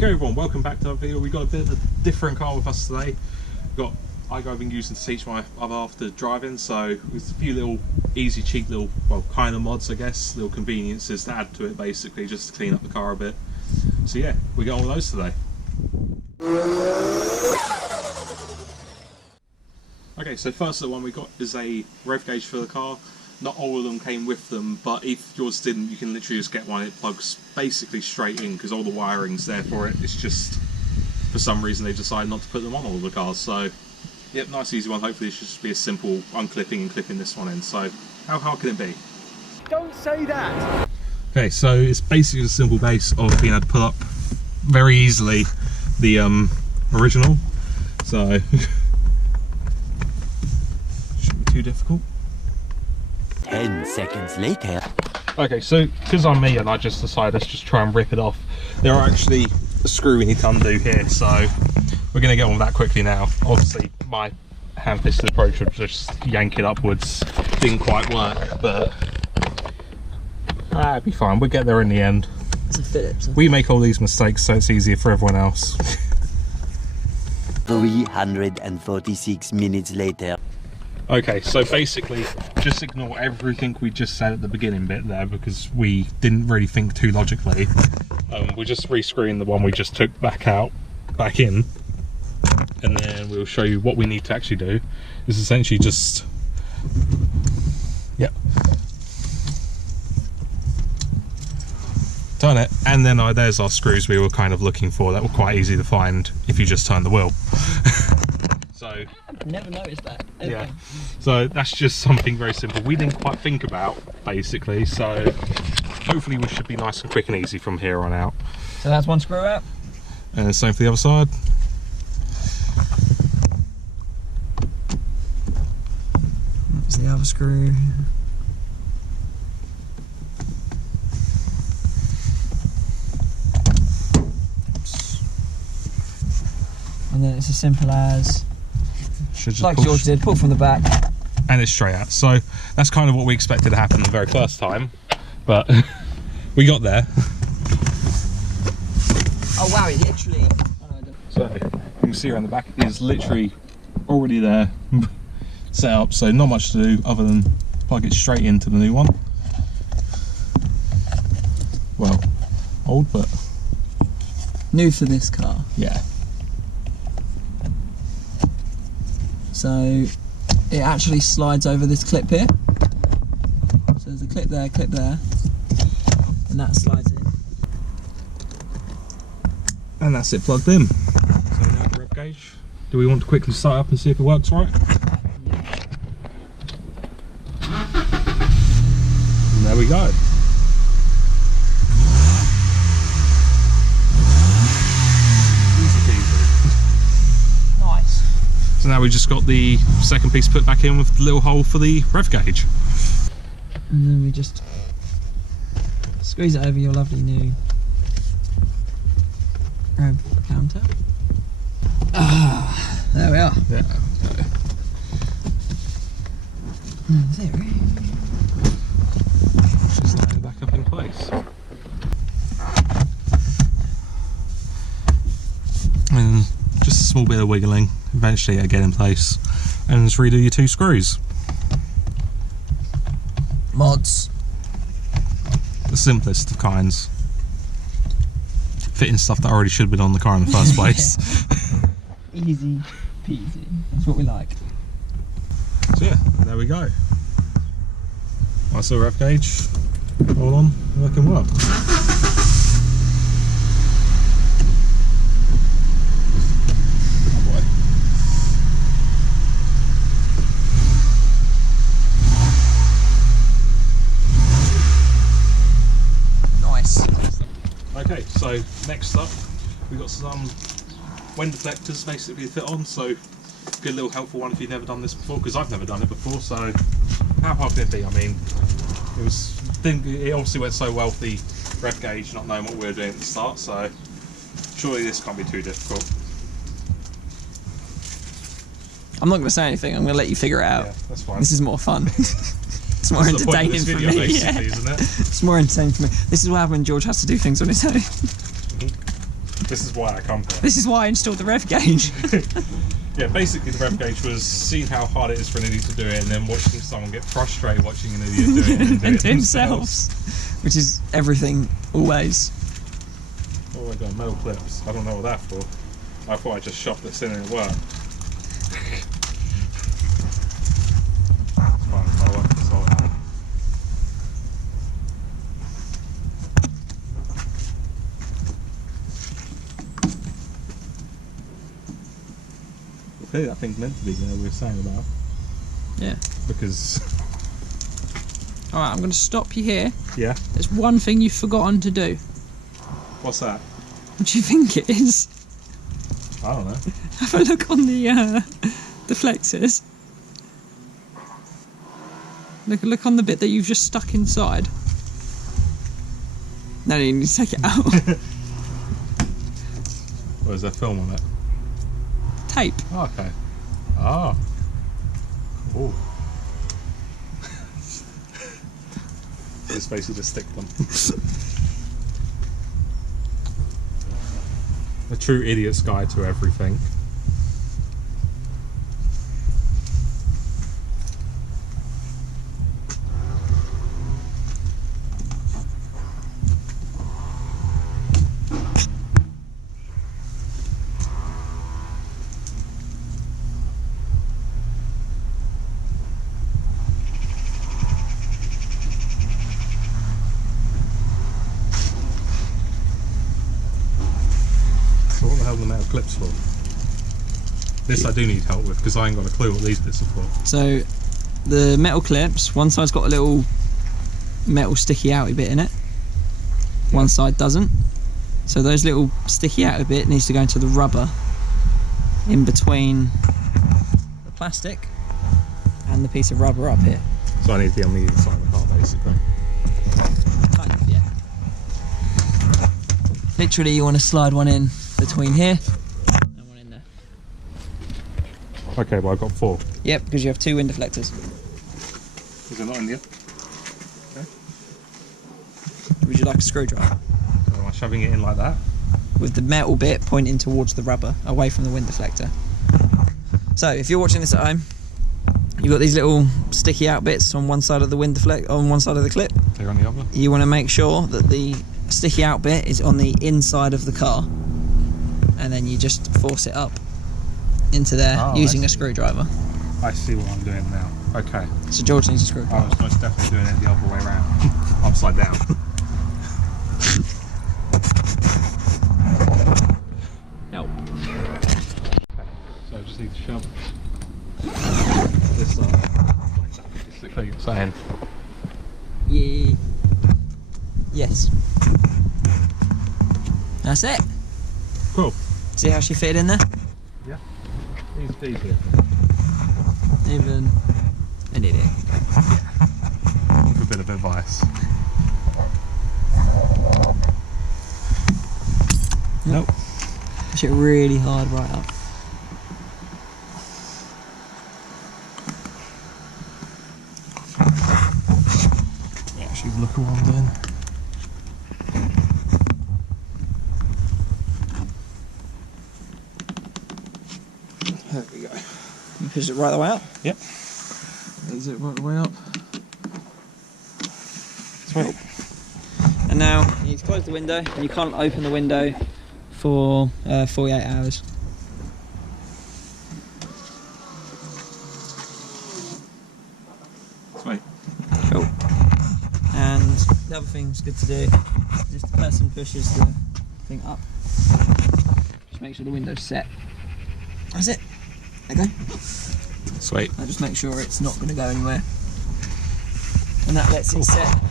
Okay everyone, welcome back to our video. We've got a bit of a different car with us today. We've got Aygo I've been using to teach my other half to driving, so with a few little easy, cheap little, well, kind of mods I guess, little conveniences to add to it basically, just to clean up the car a bit. So yeah, we get on with those today. Okay, so first the one we got is a rev gauge for the car. Not all of them came with them, but if yours didn't, you can literally just get one. It plugs basically straight in because all the wiring's there for it. It's just, for some reason, they decided not to put them on all the cars. So, yep, nice easy one. Hopefully it should just be a simple unclipping and clipping this one in. So, how hard can it be? Don't say that! Okay, so it's basically a simple base of being able to pull up very easily the original. So, shouldn't be too difficult. 10 seconds later. Okay, so because I'm me and I just decided let's just try and rip it off. There are actually a screw we need to undo here, so we're going to get on with that quickly now. Obviously my hand-fisted approach of just yank it upwards didn't quite work, but it'll be fine. We'll get there in the end. It's a Phillips. We make all these mistakes so it's easier for everyone else. 346 minutes later. Okay, so basically, just ignore everything we just said at the beginning bit there because we didn't really think too logically. We're just re-screwing the one we just took back in, and then we'll show you what we need to actually do. It's essentially just, yep, turn it, and then there's our screws we were kind of looking for that were quite easy to find if you just turn the wheel. So, I've never noticed that. Ever. Yeah, so that's just something very simple we didn't quite think about basically, so hopefully we should be nice and quick and easy from here on out. So that's one screw out. And the same for the other side. That's the other screw. And then it's as simple as, like push. George did, pull from the back. And it's straight out. So that's kind of what we expected to happen the very first time, but we got there. Oh wow, it literally... So you can see around the back, it is literally already there, set up, so not much to do other than plug it straight into the new one. Well, old, but... new for this car. Yeah. So it actually slides over this clip here. So there's a clip there, and that slides in. And that's it plugged in. So now the rev gauge. Do we want to quickly start up and see if it works right? And there we go. So now we just got the second piece put back in with the little hole for the rev gauge. And then we just squeeze it over your lovely new rev counter. Ah, there we are. Yeah. There. Just line it back up in place. And just a small bit of wiggling. Eventually it'll get in place, and just redo your two screws. Mods. The simplest of kinds. Fitting stuff that already should have been on the car in the first place. Easy peasy. That's what we like. So yeah, there we go. Nice little rev gauge. All on, working well. Okay, so next up we've got some wind deflectors basically to fit on, so good little helpful one if you've never done this before, because I've never done it before, so how hard can it be? I mean, it obviously went so well with the rev gauge not knowing what we were doing at the start, so surely this can't be too difficult. I'm not going to say anything, I'm going to let you figure it out. Yeah, that's fine. This is more fun. It's more entertaining for me. Isn't it? It's more entertaining for me. This is what happens when George has to do things on his own. This is why I come here. This is why I installed the rev gauge. Yeah, basically the rev gauge was seeing how hard it is for an idiot to do it, and then watching someone get frustrated watching an idiot do it and do it themselves. Which is everything, always. Oh my god, metal clips. I don't know what that's for. I thought I just shoved this in and it worked. It's fine, I'll work this all out. Okay, that thing's meant to be there, we were saying about. Yeah. Because... Alright, I'm going to stop you here. Yeah? There's one thing you've forgotten to do. What's that? What do you think it is? I don't know. Have a look on the deflectors. Look on the bit that you've just stuck inside. No, you need to take it out. Or is there film on it? Tape. Oh, okay. Ah. Oh. It's basically just stick them. A true idiot's guide to everything. So what the hell are the metal clips for? This I do need help with because I ain't got a clue what these bits are for. So, the metal clips, one side's got a little metal sticky outy bit in it. One side doesn't. So those little sticky outy bit needs to go into the rubber in between the plastic and the piece of rubber up here. So I need to be on the inside of the car basically. Kind of, yeah. Literally, you want to slide one in between here and one in there. Okay, well I've got 4. Yep, because you have 2 wind deflectors. Is there not in here? Would you like a screwdriver? Am I shoving it in like that? With the metal bit pointing towards the rubber, away from the wind deflector. So, if you're watching this at home, you've got these little sticky out bits on one side of the wind deflector, on one side of the clip. They're on the other. You want to make sure that the sticky out bit is on the inside of the car, and then you just force it up into there using a screwdriver. I see what I'm doing now. Okay. So George needs a I screwdriver. was most definitely doing it the other way around. Upside down. Help. So I just need to shove this side. Basically, you're saying. Yeah. Yes. That's it. Cool. See how she fit in there? Yeah. Easy peasy. Even an idiot. With a bit of advice. Nope. Push it really hard right up. Yeah, actually look at what I'm doing. There we go. You push it right the way up? Yep. Is it right the way up? Sweet. And now you need to close the window, and you can't open the window for 48 hours. Sweet. Cool. And the other thing's good to do, just the person pushes the thing up. Just make sure the window's set. That's it. Okay. Sweet. Now just make sure it's not going to go anywhere. And that lets it set.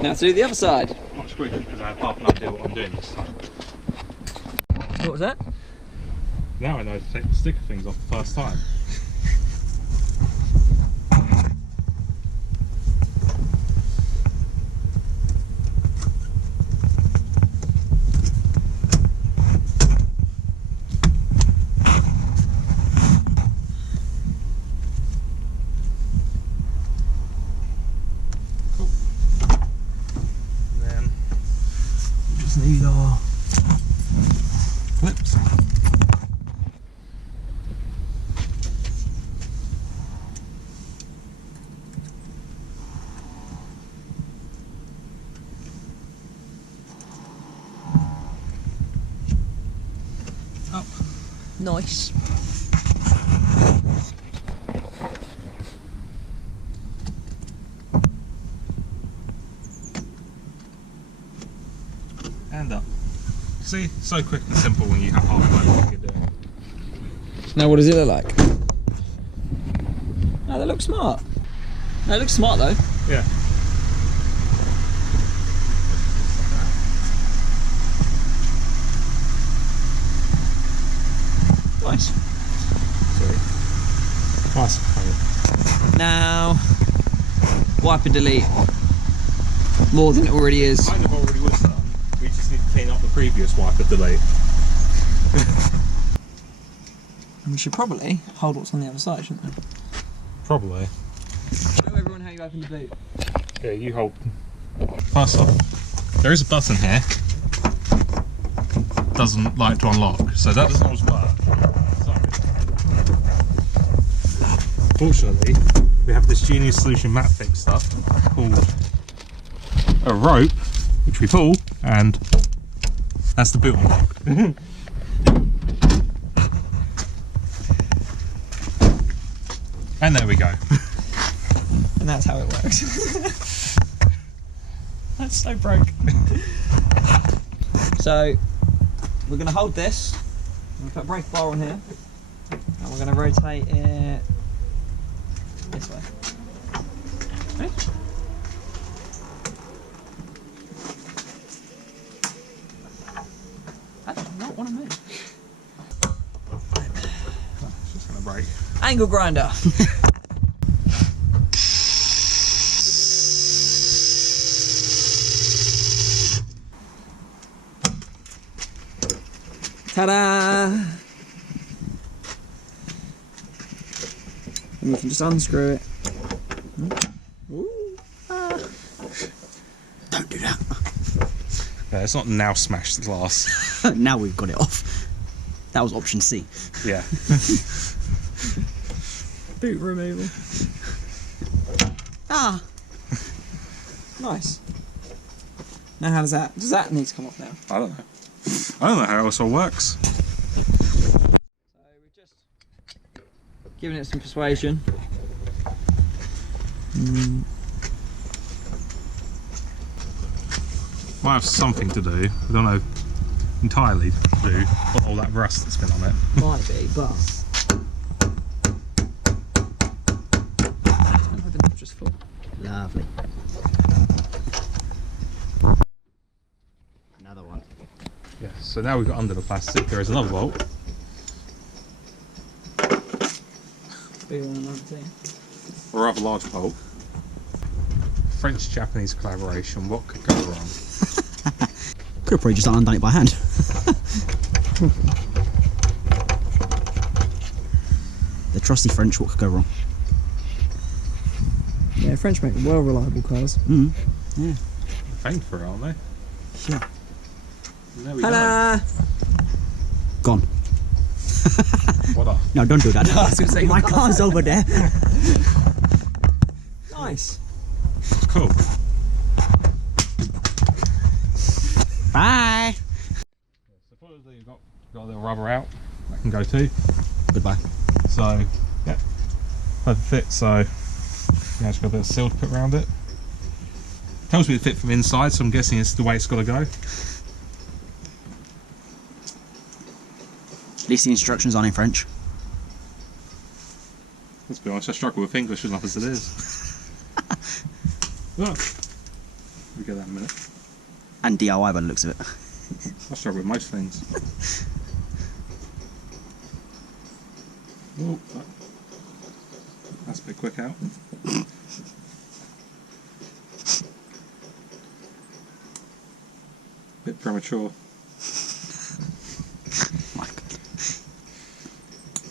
Now to do the other side. Much quicker because I have half an idea what I'm doing this time. What was that? Now I know to take the sticker things off the first time. Need our Nice. And up. See, so quick and simple when you have half the what you're doing. Now what does it look like? Oh, that looks smart. No, it looks smart though. Yeah. Nice. Nice. Now, wipe and delete. More than it already is. Kind of already was done. We just need to clean up the previous wiper delete. And we should probably hold what's on the other side, shouldn't we? Probably. Show everyone how you open the boot. Yeah, you hold. First off, there is a button here. Doesn't like to unlock, so that doesn't always work. Fortunately, we have this Genius Solution map fix stuff called a rope, which we pull, and that's the boot unlock. And there we go. And that's how it works. That's so broke. So, we're going to hold this, I'm going to put a brake bar on here, and we're going to rotate it this way. Ready? I do not want to move. It's just going to break. Angle grinder. Ta-da! And you can just unscrew it. Ooh. Ah. Don't do that. Yeah, it's not now smash the glass. Now we've got it off. That was option C. Yeah. Boot removal. Ah! Nice. Now how does that need to come off now? I don't know. I don't know how else all works. So we're just giving it some persuasion. Might have something to do. I don't know entirely to do with all that rust that's been on it. Might be, but I'm hoping that's just full. Lovely. Another one. Yeah, so now we've got under the plastic, there is another bolt. Bigger than another thing. A rather large bolt. French-Japanese collaboration, what could go wrong? Could have probably just undone it by hand. The trusty French, what could go wrong? Yeah, French make well reliable cars. Yeah. Famed for it, aren't they? Yeah. And there we go. Ta-da! Gone. What up? No, don't do that. I was gonna say, my car's over there. Nice. Cool. Bye. Supposedly you've got a little rubber out that can go too. Goodbye. So, yeah, perfect fit. So, yeah, just got a bit of seal to put around it. Tells me to fit from inside, so I'm guessing it's the way it's got to go. At least the instructions aren't in French. Let's be honest, I struggle with English enough as it is. Look, we get that in a minute. And DIY by the looks of it. I struggle with most things. Oh, that's a bit quick out. Bit premature. My God.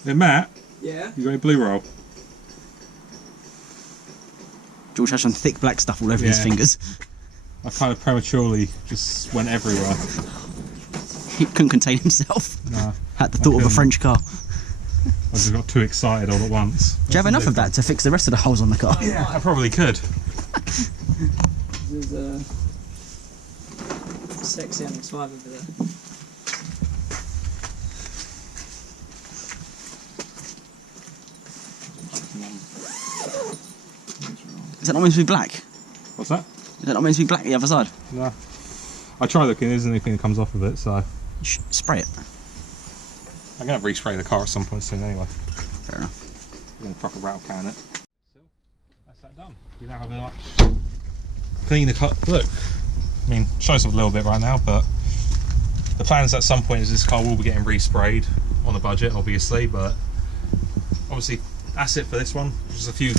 Hey Matt, Yeah. you got any blue roll? George has some thick black stuff all over his Yeah. fingers. I kind of prematurely just went everywhere. He couldn't contain himself Nah, at the thought of a couldn't. French car. I just got too excited all at once. Do you have enough of that to fix the rest of the holes on the car? Yeah, I probably could. There's a sexy MX-5 over there. that not meant to be black? What's that? Is that not meant to be black the other side? No. I try looking, there isn't anything that comes off of it, so... Spray it. I'm going to respray the car at some point soon anyway. Fair enough. I'm going to proper rattle can it. So, that's that done. You now have a much cleaner cut look. I mean, shows off a little bit right now, but the plan is at some point is this car will be getting resprayed on a budget, obviously, but obviously that's it for this one. Just a few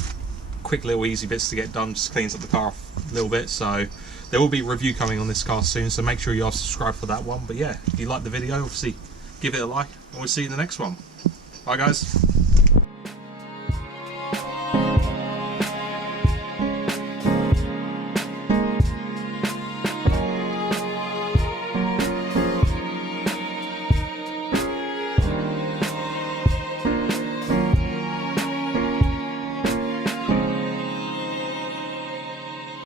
quick little easy bits to get done, just cleans up the car off a little bit. So there will be a review coming on this car soon, so make sure you are subscribed for that one. But yeah, if you like the video, obviously give it a like, and we'll see you in the next one. Bye guys.